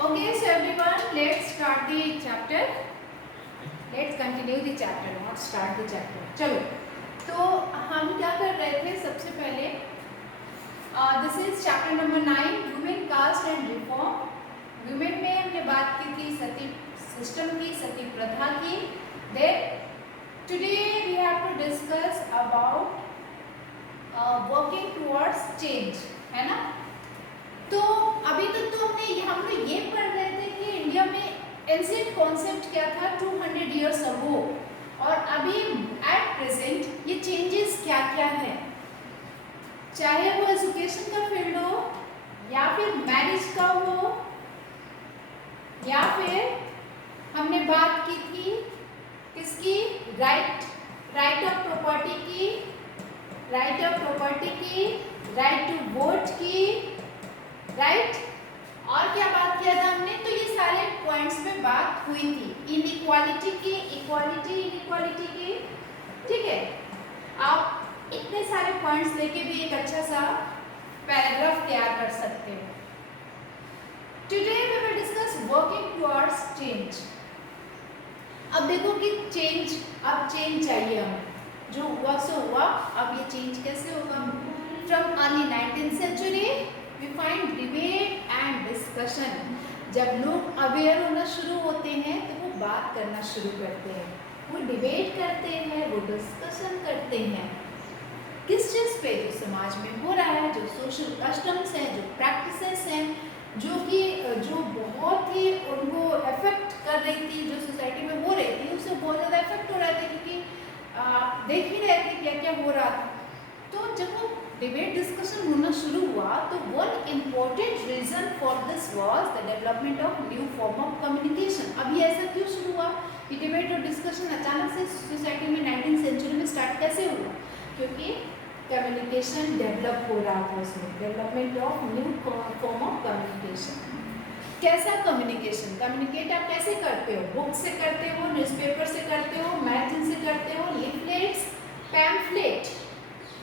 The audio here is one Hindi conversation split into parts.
Okay, so everyone, let's start the chapter. Let's continue the chapter, not start the chapter. चलो, तो हम क्या कर रहे थे सबसे पहले? This is chapter number 9, women caste and reform. Women में हमने बात की थी सती सिस्टम की, सती प्रथा की. Then today we have to discuss about working towards change, है ना? तो अभी तक तो हम लोग ये पढ़ रहे थे कि इंडिया में एंशिएंट कॉन्सेप्ट क्या था 200 इयर्स अगो, और अभी एट प्रेजेंट ये चेंजेस क्या क्या है, चाहे वो एजुकेशन का फील्ड हो या फिर मैरिज का हो, या फिर हमने बात की थी किसकी, राइट ऑफ प्रॉपर्टी की, राइट टू वोट की, राइट और क्या बात किया था हमने, तो ये सारे पॉइंट्स पे बात हुई थी. इनइक्वालिटी की, इनइक्वालिटी की, ठीक है. आप इतने सारे पॉइंट्स लेके भी एक अच्छा सा पैराग्राफ तैयार कर सकते हो. Today we will discuss working towards change. अब देखो कि अब चेंज चाहिए हमें, जो हुआ सो हुआ, अब ये चेंज कैसे होगा. From early 19th century we find debate and discussion. जब लोग अवेयर होना शुरू होते हैं तो वो बात करना शुरू करते हैं, वो डिबेट करते हैं, वो डिस्कशन करते हैं किस चीज़ पे, जो समाज में हो रहा है, जो सोशल कस्टम्स हैं, जो प्रैक्टिसेस हैं, जो बहुत ही उनको अफेक्ट कर रही थी, जो सोसाइटी में हो रही थी, उससे बहुत ज़्यादा इफेक्ट हो रहा था, क्योंकि देख ही रहे थे क्या क्या हो रहा था. तो जब वो डिबेट डिस्कशन होना शुरू हुआ तो one important reason for this was the development of new form of communication. अभी ऐसा क्यों शुरू हुआ कि डिबेट और डिस्कशन अचानक से सोसाइटी में 19th सेंचुरी में स्टार्ट कैसे हुआ, क्योंकि कम्युनिकेशन डेवलप हो रहा था, उसमें development of new form of communication. कैसा कम्युनिकेशन, कम्युनिकेट आप कैसे करते हो, बुक से करते हो, न्यूज़पेपर से करते हो, मैगजीन से करते हो, leaflets, pamphlet,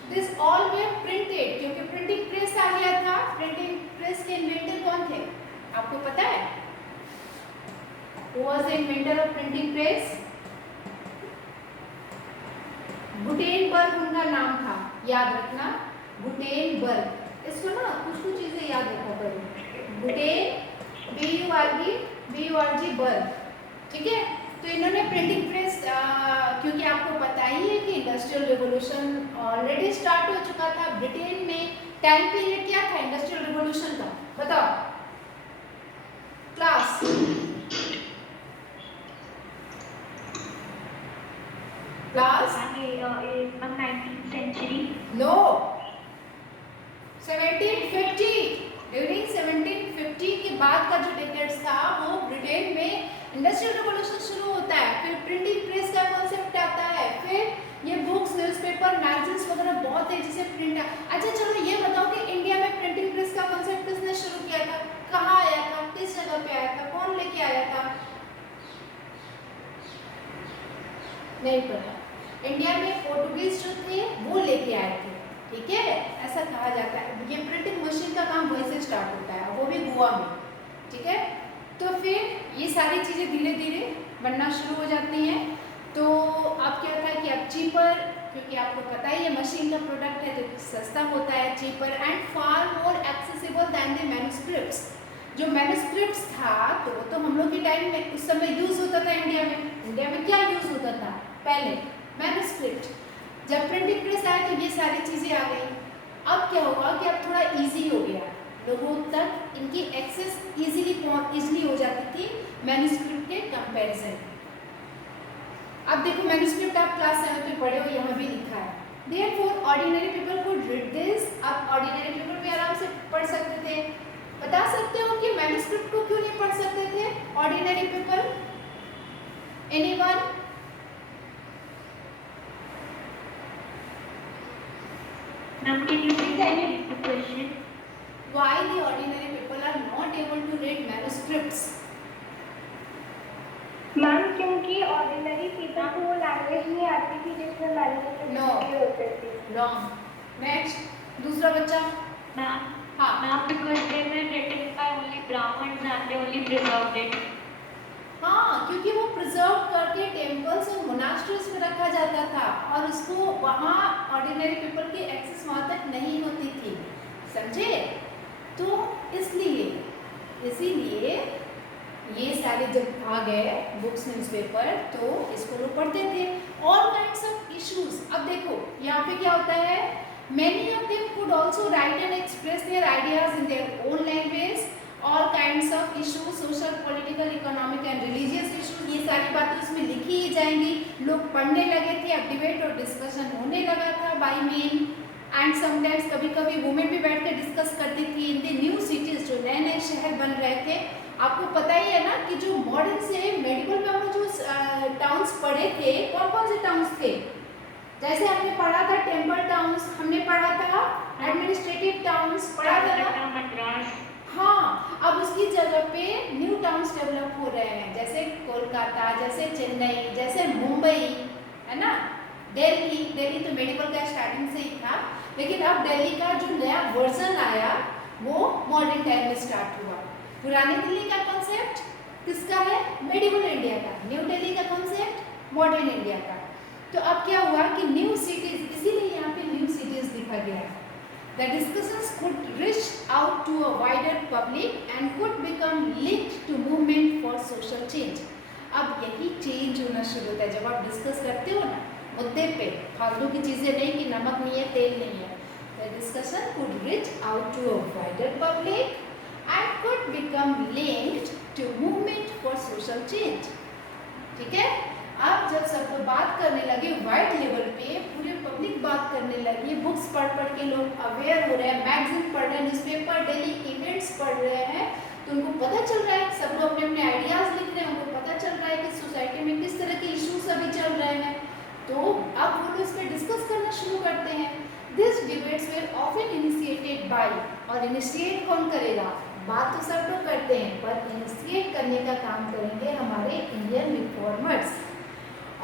this all where printed, क्योंकि प्रिंटिंग प्रेस आ गया था. प्रिंटिंग प्रेस के इन्वेंटर कौन थे, आपको पता है? Who was the inventor of printing press? Gutenberg उनका नाम था, याद रखना, गुटेनबर्ग. इसको ना कुछ चीजें याद रखा करो. गुटेन BURG बर्ग, ठीक है. तो इन्होंने प्रिंटिंग प्रेस, क्योंकि आपको पता ही है कि इंडस्ट्रियल रिवॉल्यूशन ऑलरेडी स्टार्ट हो चुका था ब्रिटेन में. टाइम पीरियड क्या था इंडस्ट्रियल रिवॉल्यूशन का, बताओ class. Class 19th century. No, 1750. During 1750 के बाद का जो डिकेड्स था वो ब्रिटेन में इंडस्ट्रियल रिवॉल्यूशन शुरू होता है. फिर प्रिंटिंग प्रेस का कॉन्सेप्ट आता है, फिर ये बुक्स, न्यूज़पेपर, मैगजीन्स वगैरह बहुत तेजी से प्रिंट. अच्छा चलो ये बताओ कि इंडिया में प्रिंटिंग प्रेस का कॉन्सेप्ट किसने शुरू किया था, कहाँ आया था, किस जगह पे आया था, कौन लेके आया था, नहीं पता. इंडिया में पोर्टुगीज जो थे वो लेके आए थे, ठीक है, ऐसा कहा जाता है. ये प्रिंटिंग मशीन का काम वहीं से स्टार्ट होता है, वो भी गोवा में, ठीक है. तो फिर ये सारी चीज़ें धीरे धीरे बनना शुरू हो जाती हैं. तो अब क्या था कि अब चीपर, क्योंकि आपको पता ही है मशीन का प्रोडक्ट है तो सस्ता होता है, cheaper and far more accessible than the manuscripts. जो मैन्युस्क्रिप्ट्स था तो वो तो हम लोग के टाइम में उस समय यूज़ होता था. इंडिया में क्या यूज़ होता था पहले, मैन्युस्क्रिप्ट. जब प्रिंटिंग प्रेस आया तो ये सारी चीज़ें आ गई. अब क्या हुआ कि अब थोड़ा इजी हो गया, लोगों तक इनकी एक्सेस इजीली हो जाती थी मैन्युस्क्रिप्ट के कंपैरिजन. अब देखो मैन्युस्क्रिप्ट आप क्लास 7 में पढ़े हो, यहाँ भी लिखा है. Therefore ordinary people could read this. अब ऑर्डिनरी पीपल भी आराम से पढ़ सकते थे. बता सकते हो कि मैन्युस्क्रिप्ट को क्यों नहीं पढ़ सकते थे ordinary people, anyone? Ma'am, can you please repeat the question? Why the ordinary people are not able to read manuscripts? Ma'am क्योंकि ऑर्डिनरी पीपल को वो लैंग्वेज नहीं आती थी जिसमें मैन्युस्क्रिप्ट होते थे. Wrong. Next, दूसरा बच्चा. Ma'am, हाँ. ma'am, because they were written by only Brahmins and they only only preserved it. हाँ, क्योंकि वो प्रिजर्व करके टेम्पल्स और मोनास्ट्रीज में रखा जाता था और उसको वहाँ ऑर्डिनरी पीपल की एक्सेस वहाँ तक नहीं होती थी, समझे? तो इसीलिए ये सारे जब आ गए बुक्स न्यूज़पेपर तो इसको लोग पढ़ते थे। ऑल काइंड्स ऑफ इश्यूज, अब देखो यहाँ पे क्या होता है, many of them could also right and express their ideas in their own language. All kinds of issues, social, political, economic and religious issues, ये सारी बातें उसमें लिखी ही जाएंगी। लोग पढ़ने लगे थे, अब डिबेट और डिस्कशन होने लगा था बाय मेन एंड समटाइम्स कभी कभी वुमेन भी बैठ कर डिस्कस करती थी इन द न्यू सिटीज, जो नए नए शहर बन रहे थे। आपको पता ही है ना कि जो मॉडर्न से मेडिकल में हमने जो टाउन्स पढ़े थे, कौन कौन से टाउन्स थे? जैसे हमने पढ़ा था टेम्पल टाउन्स, हमने पढ़ा था एडमिनिस्ट्रेटिव टाउन्स, पढ़ा था ना? मद्रास। हाँ, अब उसकी जगह पे न्यू टाउन्स डेवलप हो रहे हैं, जैसे कोलकाता, जैसे चेन्नई, जैसे मुंबई, है ना? दिल्ली तो मेडिकल का स्टार्टिंग से ही था, लेकिन अब दिल्ली का जो नया वर्जन आया वो मॉडर्न टाइम में स्टार्ट हुआ। पुरानी दिल्ली का कॉन्सेप्ट किसका है? मेडिकल इंडिया का। न्यू दिल्ली का कॉन्सेप्ट मॉडर्न इंडिया का। तो अब क्या हुआ कि न्यू सिटीज, इसीलिए यहाँ पे न्यू सिटीज लिखा गया है। The discussions could reach out to a wider public and could become linked to movement for social change. अब यही चेंज होना शुरू होता है जब आप डिस्कस करते हो ना मुद्दे पे, फालतू की चीज़ें नहीं कि नमक नहीं है तेल नहीं है। The discussion could reach out to a wider public and could become linked to movement for social change. ठीक है? अब जब सब बात करने लगे वाइड लेवल पे, पूरे पब्लिक बात करने लगी, बुक्स पढ़ के लोग अवेयर हो रहे हैं, मैगजीन पढ़ रहे हैं, न्यूज़पेपर, डेली इवेंट्स पढ़ रहे हैं, तो उनको पता चल रहा है, सब लोग अपने अपने आइडियाज़ लिख रहे हैं, उनको पता चल रहा है कि सोसाइटी में किस तरह के इश्यूज अभी चल रहे हैं, तो अब वो लोग इस पर डिस्कस करना शुरू करते हैं। This debates were often initiated by, और इनिशिएट कौन करेगा? बात तो सब लोग करते हैं, पर इनिशिएट करने का काम करेंगे हमारे इंडियन रिफॉर्मर्स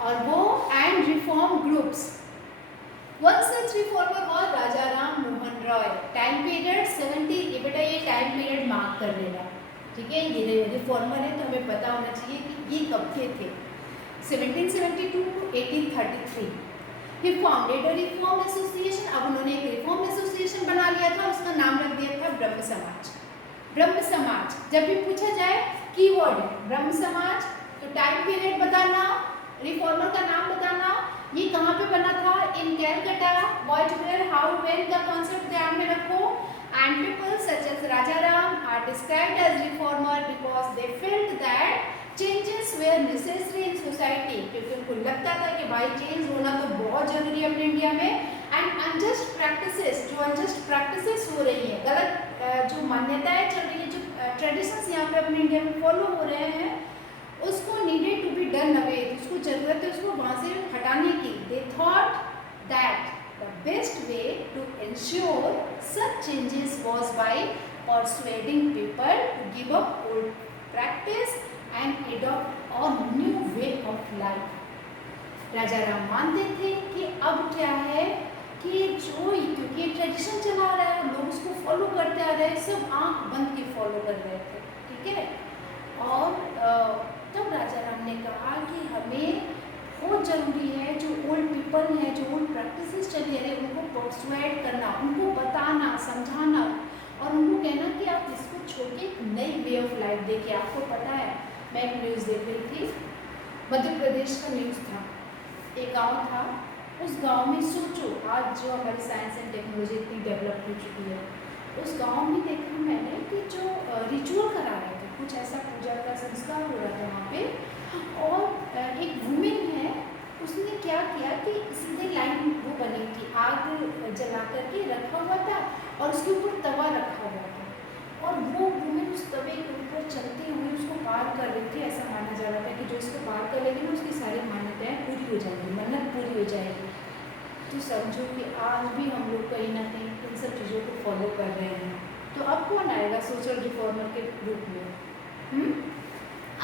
और वो and reform groups. One such reformer और राजा राम मोहन रॉय। टाइम पीरियड 70, ये बेटा ये टाइम पीरियड मार्क कर लेना, ठीक है? ये रिफॉर्मर है तो हमें पता होना चाहिए कि ये कब के थे। 1772 to 1833 he founded a reform association. अब उन्होंने एक रिफॉर्म एसोसिएशन बना लिया था, उसका नाम रख दिया था ब्रह्म समाज। ब्रह्म समाज जब भी पूछा जाए कीवर्ड ब्रह्म समाज, तो टाइम पीरियड बताना, रिफॉर्मर का नाम बताना, ये कहाँ पे बना था? In Calcutta. What, where, how, when का कॉन्सेप्ट ध्यान में रखो। And people such as Raja Ram are described as reformer because they felt that changes were necessary in society, क्योंकि उनको लगता था कि भाई चेंज होना तो बहुत जरूरी है अपने इंडिया में। एंड अनजस्ट प्रैक्टिसेस, जो अनजस्ट प्रैक्टिसेस हो रही है, गलत जो मान्यताएं चल रही है, जो ट्रेडिशंस यहाँ पे अपने इंडिया में फॉलो हो रहे हैं, उसको needed to be done away, उसको जरूरत है उसको वहाँ से हटाने की। They thought that the best way to ensure such changes was by परsuading people to give up old practice and adopt a new way of life. राजा राम मानते थे कि अब क्या है कि जो, क्योंकि ट्रेडिशन चला आ रहा है, लोग उसको फॉलो करते आ रहे हैं, सब आँख बंद के फॉलो कर रहे थे, ठीक है? और तब राजा राम ने कहा कि हमें बहुत ज़रूरी है जो ओल्ड पीपल हैं, जो ओल्ड प्रैक्टिसेस चली आ रही है, उनको परसुएड करना, उनको बताना, समझाना और उनको कहना कि आप इसको छोड़ के एक नई वे ऑफ लाइफ देखिए। आपको पता है, मैं एक न्यूज़ देख रही थी, मध्य प्रदेश का न्यूज़ था, एक गांव था, उस गांव में सोचो आज जो हमारी साइंस एंड टेक्नोलॉजी इतनी डेवलप हो चुकी है, उस गांव में देखा मैंने कि जो रिचुअल करा रहे थे, कुछ ऐसा पूजा का संस्कार हो रहा था वहाँ पे, और एक वुमेन है, उसने क्या किया कि सीधे लाइन वो बनी थी, आग जला करके रखा हुआ था और उसके ऊपर तवा रखा हुआ था, और वो वुमेन उस तवे के ऊपर चलती हुई उसको पार कर रही थी। ऐसा माना जा रहा था कि जो इसको पार कर लेगी ना, उसकी सारी मान्यताएं पूरी हो जाएगी, मन्नत पूरी हो जाएगी। तो समझो कि आज भी हम लोग कहीं ना कहीं इन सब चीज़ों को फॉलो कर रहे हैं, तो अब कौन आएगा सोशल रिफॉर्मर के रूप में?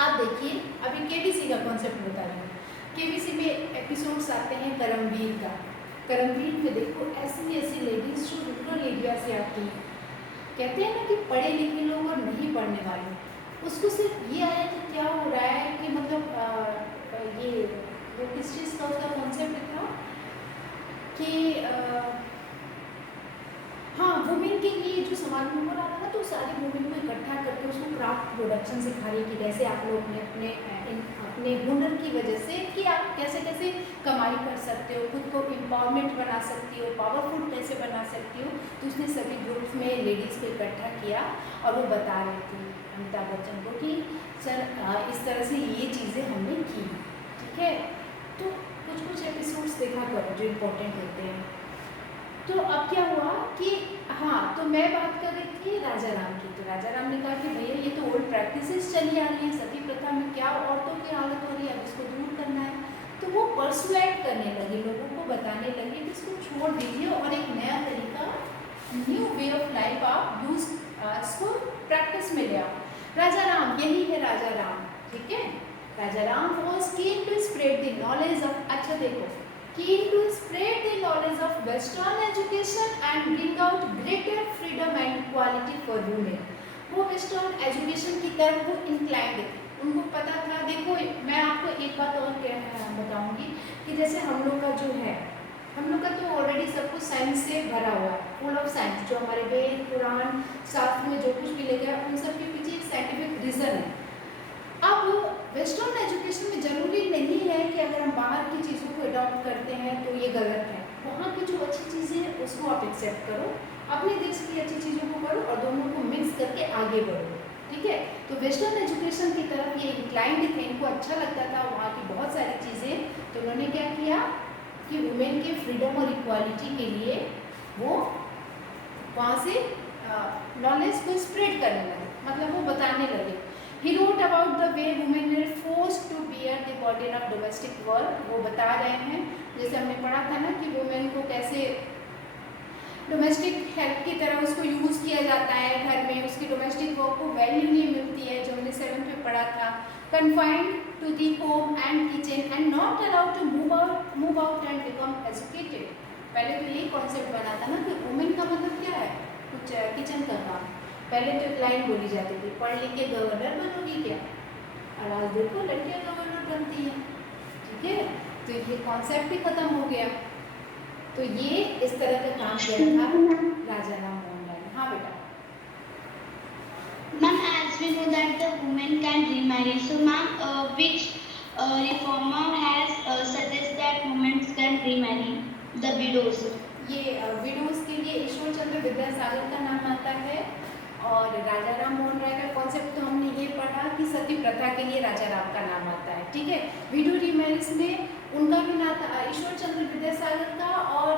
आप देखिए, अभी केबीसी का कॉन्सेप्ट बता रही हूँ। केबीसी में एपिसोड्स आते हैं करमवीर का। करमवीर में देखो ऐसी ऐसी लेडीज जो रूरल एरिया से आती हैं, कहते हैं ना कि पढ़े लिखे लोग और नहीं पढ़ने वाले, उसको सिर्फ ये आया कि क्या हो रहा है कि मतलब ये वो किस चीज़ का उसका कॉन्सेप्ट था कि हाँ वुमेन के लिए जो सवाल नंबर आ रहा था तो सारे वुमेन को इकट्ठा करके उसको क्राफ्ट प्रोडक्शन सिखा रही है कि कैसे आप लोग अपने हुनर की वजह से कि आप कैसे कैसे कमाई कर सकते हो, खुद को एम्पावरमेंट बना सकती हो, पावरफुल कैसे बना सकती हो। तो उसने सभी ग्रुप्स में लेडीज़ को इकट्ठा किया और वो बता रही थी अमिताभ बच्चन को कि सर इस तरह से ये चीज़ें हमने की, ठीक है। तो कुछ कुछ एपिसोड्स देखा करो जो इम्पोर्टेंट होते हैं। तो अब क्या हुआ कि हाँ, तो मैं बात कर रही थी राजा राम की। तो राजा राम ने कहा कि भैया ये तो ओल्ड प्रैक्टिसेस चली आ रही हैं, सती प्रथा में क्या औरतों की हालत हो रही है, अब इसको दूर करना है। तो वो परसुएट करने लगे, लोगों को बताने लगे कि इसको छोड़ दीजिए और एक नया तरीका, न्यू वे ऑफ लाइफ आप यूज इसको प्रैक्टिस में ले आओ। राजा राम, यही है राजा राम, ठीक है। Raja Ram was keen to spread the knowledge of, अच्छा देखो, keen to spread the knowledge of Western education and bring out greater freedom and equality for women. वो वेस्टर्न एजुकेशन की तरफ वो इंक्लाइंड थे, उनको पता था। देखो मैं आपको एक बात और बताऊंगी कि जैसे हम लोग का जो है, हम लोग का तो ऑलरेडी सब कुछ साइंस से भरा हुआ है, फुल ऑफ साइंस। जो हमारे वेद पुराण शास्त्र में जो कुछ भी लिखा है उन सब के पीछे एक साइंटिफिक रीज़न है। अब वेस्टर्न एजुकेशन में ज़रूरी नहीं है कि अगर हम बाहर की चीज़ों को अडॉप्ट करते हैं तो ये गलत है। वहाँ की जो अच्छी चीज़ें हैं उसको आप एक्सेप्ट करो, अपने देश की अच्छी चीज़ों को करो और दोनों को मिक्स करके आगे बढ़ो, ठीक है। तो वेस्टर्न एजुकेशन की तरफ ये इंक्लाइंड थे, इनको अच्छा लगता था वहाँ की बहुत सारी चीज़ें। तो उन्होंने क्या किया कि वुमेन के फ्रीडम और इक्वालिटी के लिए वो वहाँ से नॉलेज को स्प्रेड करने लगे, मतलब वो बताने लगे। He wrote about the way women were forced to bear the burden of domestic work. वो बता रहे हैं, जैसे हमने पढ़ा था ना कि वुमेन को कैसे डोमेस्टिक हेल्प की तरह उसको यूज़ किया जाता है घर में, उसकी डोमेस्टिक वर्क को वैल्यू नहीं मिलती है, जो हमने 7th में पढ़ा था। Confined to the home and kitchen and not allowed to move out and become educated. पहले तो यही कॉन्सेप्ट बना था ना कि वुमेन का मतलब क्या है, कुछ किचन का काम। पहले तो एक लाइन बोली जाती थी, पढ़ लिख के गवर्नर बनोगी क्या, और आज देखो लड़कियाँ गवर्नर बनती हैं, ठीक है। तो ये कॉन्सेप्ट ही खत्म हो गया। तो ये इस तरह का काम किया था राजा राम मोहन राय ने। हाँ बेटा। Ma'am, as we know that the women can remarry, so ma'am, which reformer has suggested that women can remarry the widows? ये विडोज के लिए ईश्वर चंद्र विद्यासागर का नाम आता है और राजा राम मोहन राय का कॉन्सेप्ट तो हमने ये पढ़ा कि सती प्रथा के लिए राजा राम का नाम आता है, ठीक है। विडो रीमैरिज में उनका भी नाम था ईश्वर चंद्र विद्यासागर का और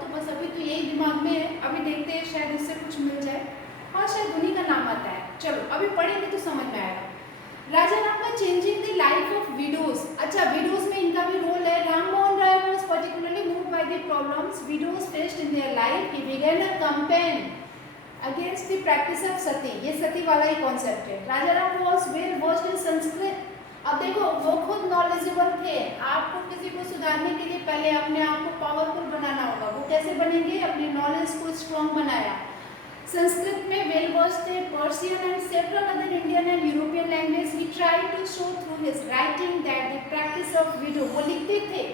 तो बस अभी तो यही दिमाग में है, अभी देखते हैं शायद इससे कुछ मिल जाए। हाँ शायद उन्हीं का नाम आता है, चलो अभी पढ़ेंगे तो समझ में आएगा। राजा राम का changing the life of widows, अच्छा विडोज में इनका भी रोल है। Ram Mohan Roy was particularly moved by the problems widows faced in their life. He began a campaign against the practice of sati, ये सती वाला ही कॉन्सेप्ट है। Raja Ram was well versed in Sanskrit. अब देखो वो खुद नॉलेजेबल थे, आपको किसी को सुधारने के लिए पहले अपने आप को पावरफुल बनाना होगा। वो कैसे बनेंगे, अपने नॉलेज को स्ट्रॉन्ग बनाया। संस्कृत में वेल वर्स्ड थे, Persian and several other Indian and European language. He tried to show through his writing that the practice of widow, वो लिखते थे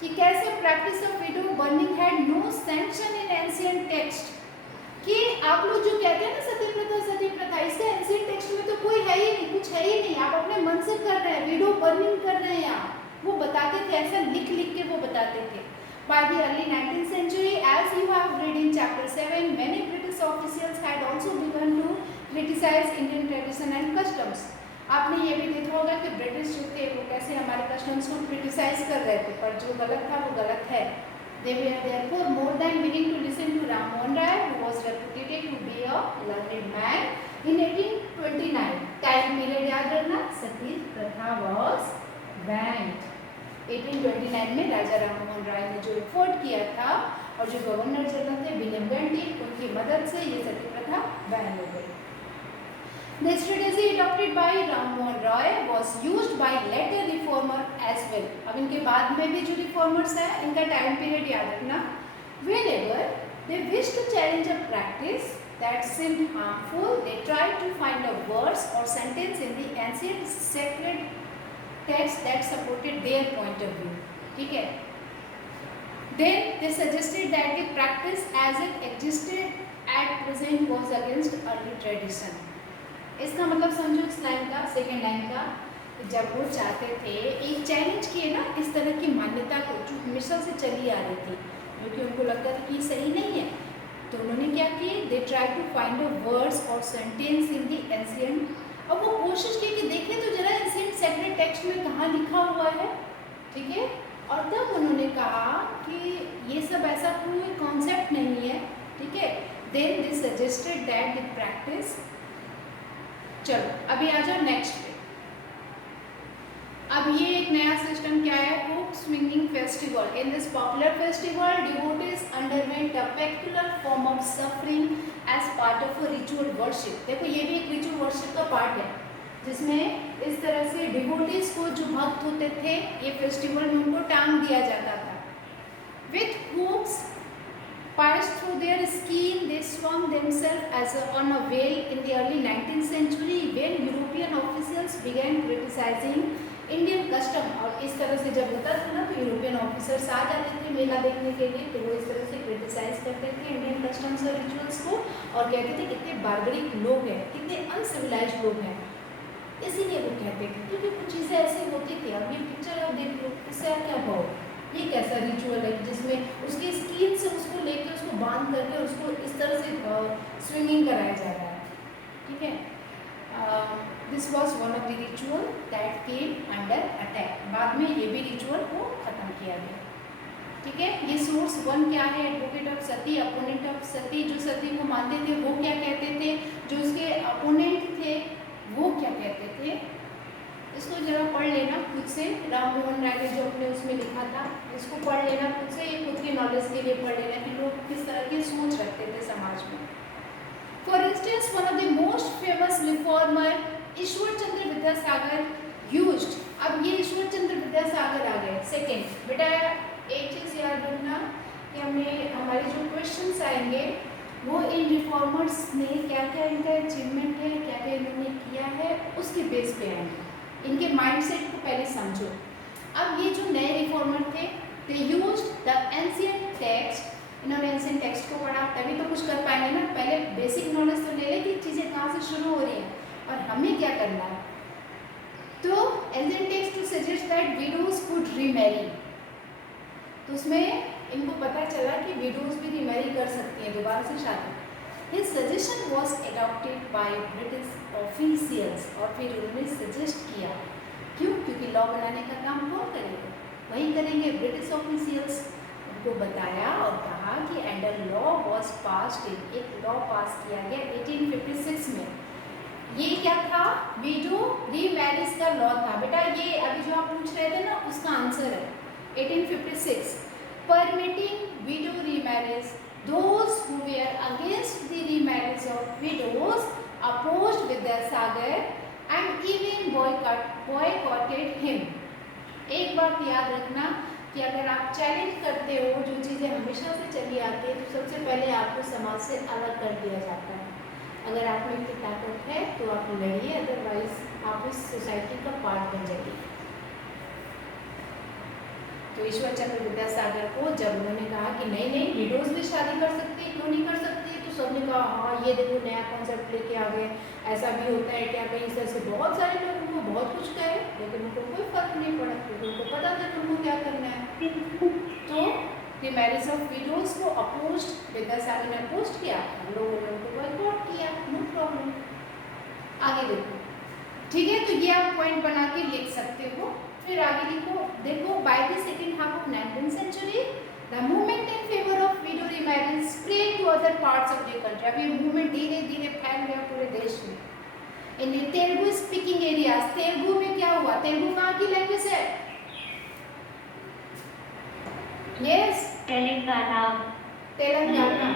कि कैसे practice of widow burning had no sanction in ancient text, कि आप लोग जो कहते हैं ना सती प्रथा, इसका एंशिएंट टेक्स्ट में तो कोई है ही नहीं, कुछ है ही नहीं, आप अपने मन से कर रहे हैं, विडो बर्निंग कर रहे हैं आप। वो बताते थे, ऐसा लिख लिख के वो बताते थे। By the early 19th century, as you have read in chapter 7, many British officials had also begun to criticize Indian tradition and customs. आपने ये भी देखा होगा कि ब्रिटिश जो थे वो कैसे हमारे कस्टम्स को क्रिटिसाइज कर रहे थे, पर जो गलत था वो गलत है। They were therefore more than willing to listen to Ram Mohan Rai, who was reputed to be a learned man. In 1829, time period याद रखना, सती प्रथा was banned. 1829 में राजा राम मोहन राय ने जो रिपोर्ट किया था और जो गवर्नर जनरल थे विलियम बेंटिक, उनकी मदद से ये सती प्रथा बैन हो गई। The strategy adopted by Ram Mohan Roy was used by later reformer as well. अब इनके बाद में भी जो रिफॉर्मर्स हैं, इनका टाइम पीरियड याद रखना। Whenever they wished to challenge a practice that seemed harmful, they tried to find a verse or sentence in the ancient sacred text that supported their point of view. ठीक है. Then they suggested that the practice as it existed at present was against early tradition. इसका मतलब समझो इस लाइन का, सेकेंड लाइन का, जब वो चाहते थे एक चैलेंज किए ना इस तरह की मान्यता को जो हमेशा से चली आ रही थी, क्योंकि उनको लगता था कि ये सही नहीं है, तो उन्होंने क्या किए, they try to find a words और सेंटेंस इन द एंशिएंट. अब वो कोशिश की कि देखें तो जरा एंशिएंट सेक्रेड टेक्स्ट में कहाँ लिखा हुआ है. ठीक है. और तब उन्होंने कहा कि ये सब ऐसा कोई कॉन्सेप्ट नहीं है. ठीक है. Then they suggested that the practice. चलो अभी आ जाओ नेक्स्ट पे. अब ये एक नया सिस्टम क्या है, hook swinging festival. In this popular festival devotees underwent a peculiar form of suffering as part of a ritual worship. देखो ये भी एक रिचुअल वर्शिप का पार्ट है, जिसमें इस तरह से डिवोटीज को जो भक्त होते थे ये फेस्टिवल में उनको टांग दिया जाता था. With hooks passed through their skin, they swung themselves as on a veil. In the early 19th century, when European officials began criticizing Indian custom, और इस तरह से जब होता था ना तो यूरोपियन ऑफिसर्स आ जाते थे मेला देखने के लिए, तो वो इस तरह से क्रिटिसाइज करते थे इंडियन कस्टम्स और रिचुअल्स को, और कहते थे कितने बार्बरिक लोग हैं, कितने अनसिविलाइज्ड लोग हैं. इसीलिए वो कहते थे क्योंकि कुछ चीज़ें ऐसी होती थी. अब ये पिक्चर आप देख लो, इससे आप क्या भाव, ये कैसा रिचुअल है जिसमें उसके स्किन से उसको लेके उसको बांध करके उसको इस तरह से स्विंगिंग कराया जा रहा है. ठीक है. This was one of the ritual that came under attack. बाद में ये भी रिचुअल को ख़त्म किया गया. ठीक है. ये सोर्स वन क्या है, advocate of sati, opponent of sati. जो सती को मानते थे वो क्या कहते थे, जो उसके अपोनेंट थे वो क्या कहते थे. इसको जरा पढ़ लेना खुद से. राम मोहन राय ने जो अपने उसमें लिखा था, इसको पढ़ लेना खुद से. ये खुद की नॉलेज के लिए पढ़ लेना कि लोग किस तरह की सोच रखते थे समाज में. For instance one of the most famous reformer Ishwar Chandra Vidyasagar used. अब ये ईश्वर चंद्र विद्यासागर आ गए. सेकेंड बेटा एक चीज़ याद रखना कि हमें हमारे जो क्वेश्चंस आएंगे वो इन रिफॉर्मर्स ने क्या क्या इनका अचीवमेंट है, क्या क्या इन्होंने किया है, उसके बेस पे आएंगे. इनके माइंडसेट को पहले समझो. अब ये जो नए रिफॉर्मर थे, they used the ancient text. इन्होंने एंशिएंट टेक्स्ट को पढ़ा तभी तो कुछ कर पाएंगे ना. पहले बेसिक नॉलेज तो ले ले कि चीज़ें कहाँ से शुरू हो रही हैं और हमें क्या करना है. तो ancient text to suggest that widows could remarry. तो उसमें इनको पता चला कि विडोज भी रीमैरी कर सकती हैं, दोबारा से शादी. His suggestion was adopted by British officials. और फिर उन्होंने सजेस्ट किया. क्यों? क्योंकि लॉ बनाने का काम कौन करेगा, वही करेंगे ब्रिटिश ऑफिशियल्स. उनको बताया और कहा कि and a law was passed in. एक लॉ पास किया गया 1856 में. ये क्या था, विडो रीमैरिज का लॉ था. बेटा ये अभी जो आप पूछ रहे थे ना उसका आंसर है 1856. Permitting window remarriage. Those who were against the remarriage of widows opposed Vidyasagar and even boycotted him. एक बात याद रखना कि अगर आप चैलेंज करते हो जो चीज़ें हमेशा से चली आती है तो सबसे पहले आपको समाज से अलग कर दिया जाता है. अगर आप में इतनी ताकत है तो आप लड़िए, अदरवाइज आप इस सोसाइटी का पार्ट बन जाइए. तो ईश्वर चंद्र विद्यासागर को जब उन्होंने कहा कि नहीं नहीं विडोज भी शादी कर सकती है, क्यों नहीं कर सकती, तो सबने कहा हाँ ये देखो नया कॉन्सेप्ट लेके आ गए, ऐसा भी होता है क्या. कहीं से बहुत सारे लोग उनको बहुत कुछ कहे लेकिन उनको कोई फर्क नहीं पड़ा क्योंकि उनको पता था कि उनको क्या करना है. तो द मैरिज ऑफ विडोज को अपोज्ड विद्यासागर ने अपोज्ड किया, लोगों ने उनको बॉयकॉट किया. No problem. आगे देखो. ठीक है. तो ये आप पॉइंट बना के लिख सकते हो. फिर आगे लिखो. देखो by the second half of 19th century the movement in favour of widow remarriage spread to other parts of the country. अब ये मूवमेंट धीरे धीरे फैल गया पूरे देश में. इन तेलुगु स्पीकिंग एरियाज. तेलुगु में क्या हुआ, तेलुगु कहाँ की लैंग्वेज है. यस तेलंगाना. तेलंगाना.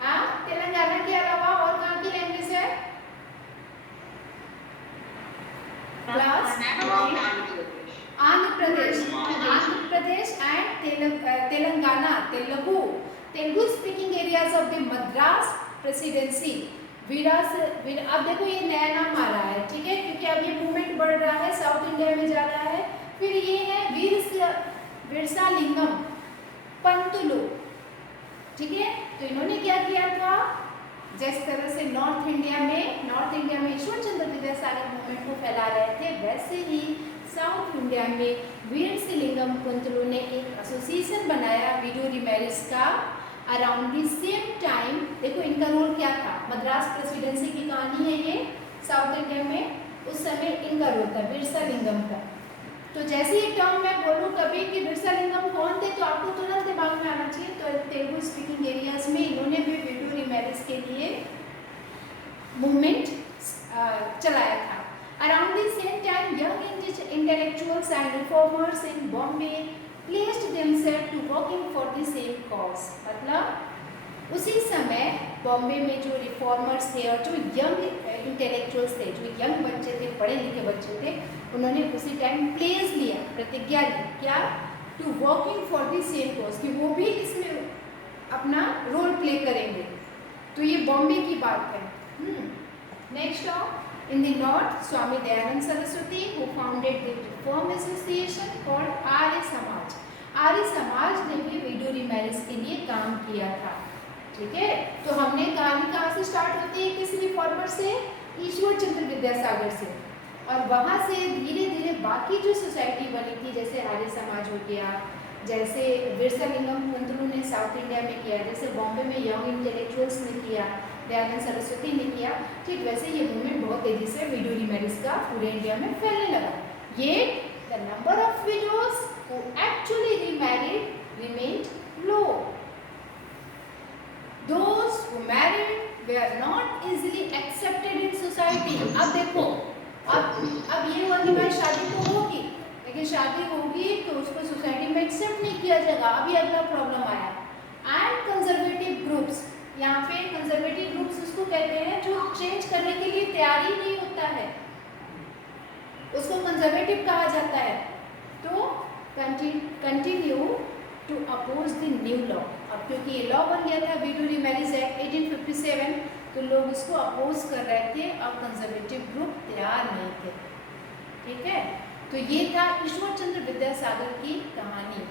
हाँ तेलंगाना के अलावा और कहाँ की लैंग्वेज है. Class Andhra Pradesh and Telangana. Telugu speaking areas of the Madras presidency. अब देखो ये नया नाम आ रहा है, ठीक है, क्योंकि अब ये मूवमेंट बढ़ रहा है, साउथ इंडिया में जा रहा है। फिर ये है विरसालिंगम पंतुलु, ठीक है। तो इन्होंने क्या किया था, जिस तरह से नॉर्थ इंडिया में ईश्वर चंद्र विद्यासागर मूवमेंट को फैला रहे थे, वैसे ही साउथ इंडिया में वीरसिलिंगम पंतुलु ने एक एसोसिएशन बनाया विडो रिमेरिज का। अराउंड द सेम टाइम, देखो इनका रोल क्या था, मद्रास प्रेसिडेंसी की कहानी है ये, साउथ इंडिया में उस समय इनका रोल था विरसालिंगम का। तो जैसे ही टर्म मैं बोलूँ कभी कि विरसालिंगम कौन थे, तो आपको तुरंत दिमाग में आना चाहिए। तो तेलुगु स्पीकिंग एरियाज में इन्होंने भी विडो रिमेरिज के लिए मूवमेंट चलाया था। Around the same time young intellectuals and reformers in Bombay placed themselves to working for the same cause। मतलब उसी समय बॉम्बे में जो रिफॉर्मर्स थे और जो यंग इंटेलेक्चुअल्स थे, जो यंग बच्चे थे, पढ़े लिखे बच्चे थे, उन्होंने उसी टाइम प्लेस लिया, प्रतिज्ञा ली, क्या, to working for the same cause, कि वो भी इसमें अपना रोल प्ले करेंगे। तो ये बॉम्बे की बात है। Next of in the north, Swami Dayanand Saraswati, who founded the reform association called Arya Samaj. Arya Samaj ने भी विडो रिमेरिज के लिए काम किया था, ठीक है। तो हमने कहानी कहाँ से स्टार्ट होती है, किस रिफॉर्मर से, ईश्वर चंद्र विद्यासागर से, और वहाँ से धीरे धीरे बाकी जो सोसाइटी बनी थी, जैसे आर्य समाज हो गया, जैसे विरसालिंगम पंतुलु ने साउथ इंडिया में किया, जैसे बॉम्बे में यंग इंटेलेक्चुअल्स ने किया, दयानंद सरस्वती ने किया, ठीक वैसे ये मूवमेंट बहुत तेजी से विडो रिमेरिज का पूरे इंडिया में फैलने लगा। ये the number of widows who actually remarried remained low, those who married they are not easily accepted in society. अब देखो, अब ये हुआ कि भाई शादी तो होगी, लेकिन शादी होगी तो उसको सोसाइटी में एक्सेप्ट नहीं किया जाएगा। अभी अगला प्रॉब्लम आया, एंड कंजर्वेटिव ग्रुप्स, यहाँ पे कंजर्वेटिव ग्रुप्स उसको कहते हैं जो चेंज करने के लिए तैयार ही नहीं होता है, उसको कंजर्वेटिव कहा जाता है। तो continue to oppose the new law. अब क्योंकि ये लॉ बन गया था विडो रिमेरिज एक्ट 1857, तो लोग उसको अपोज कर रहे थे और कंजर्वेटिव ग्रुप तैयार नहीं थे, ठीक है। तो ये था ईश्वर चंद्र विद्यासागर की कहानी,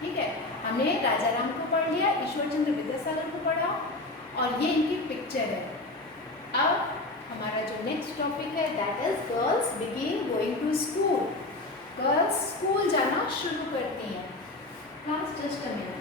ठीक है। हमने राजा राम को पढ़ लिया, ईश्वर चंद्र विद्यासागर को पढ़ा, और ये इनकी पिक्चर है। अब हमारा जो नेक्स्ट टॉपिक है that is girls begin going to school. Girls school जाना शुरू करती हैं। Class just a minute.